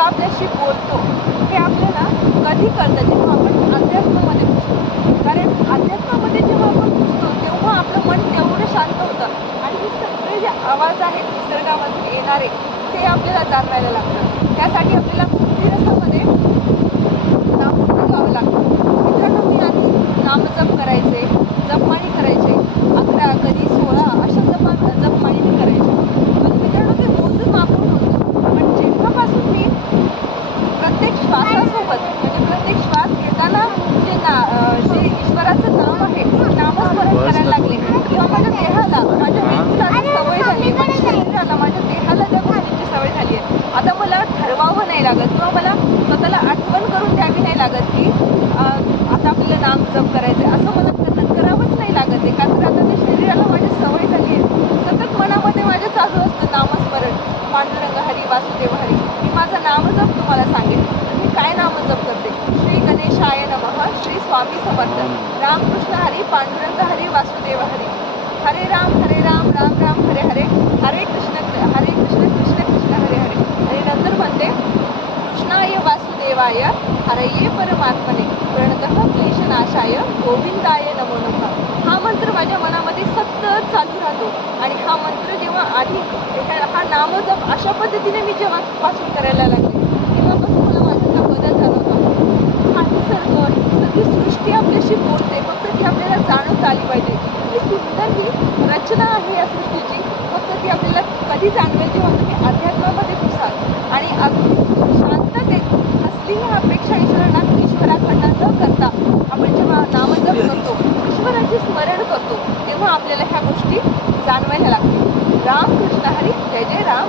आपल्याशी बोलतो हे आपल्याला कधी कळतं, जेव्हा आपण अध्यात्मामध्ये घुसतो. कारण अध्यात्मामध्ये जेव्हा आपण घुसतो तेव्हा आपलं मन तेवढं शांत होतं आणि हे सगळे जे आवाज आहेत निसर्गामधून येणारे ते आपल्याला जाणवायला लागतात. त्यासाठी आपल्याला भक्तिरसामध्ये नामजप घ्यावं लागतं. मित्रांनो, मी आधी नामजप करायचे, जपमाळी करायचे, 11 कधी 16 अशा जपमाळी मी करायचे. पण मित्रांनो, ते मोजून मापून होतं. पण जेव्हापासून मी प्रत्येक श्वासासोबत म्हणजे प्रत्येक श्वास घेताना जे ईश्वराचं नाव आहे नामस्मरण करायला लागले किंवा माझ्या देहाला, माझ्या मेंदूला सवय झाली, माझ्या शरीराला, माझ्या देहाला त्या गोष्टींची सवय झाली आहे. आता मला ठरवावं नाही लागत किंवा मला स्वतःला आठवण करून द्यावी नाही लागत की आता आपल्याला नाम जप करायचं आहे, असं मला करावंच नाही लागत आहे. कारण आता त्या शरीराला माझी सवय झाली आहे. सतत मनामध्ये माझ्या चालू असतं नामस्मरण, पांडुरंग हरी वासुदेव हरी. मी माझं नामजप तुम्हाला सांगेन. मी काय नामजप करते? श्री गणेशाय नमः, श्री स्वामी समर्थ, रामकृष्ण हरी, पांडुरंग हरी, वासुदेव हरी, हरे राम राम राम हरे हरे, हरे कृष्ण कृष्ण कृष्ण हरे हरे. आणि नंतर म्हणते कृष्णाय वासुदेवाय हरये परमात्मने प्रणतः क्लेशनाशाय गोविंदाय नमो नमः. हा मंत्र माझ्या मनामध्ये सतत चालू राहतो. आणि हा मंत्र जेव्हा आधी हा नामजप अशा पद्धतीने मी जेव्हापासून करायला लागले तेव्हापासून मला माझ्यातला बदल जाणवतो. हा निसर्ग, सगळी सृष्टी आपल्याशी बोलते, फक्त ती आपल्याला जाणवत आली पाहिजे. किती सुंदर ही रचना आहे या सृष्टीची, फक्त ती आपल्याला कधी जाणवेल जेव्हा तुम्ही अध्यात्मामध्ये घुसाल आणि अगदी शांततेत कसलीही अपेक्षा ईश्वराकडनं न करता आपण जेव्हा नामजप करतो, ईश्वराचे स्मरण करतो, तेव्हा आपल्याला ह्या गोष्टी जाणवायला लागतील. राम कृष्ण हरी, जय जय राम,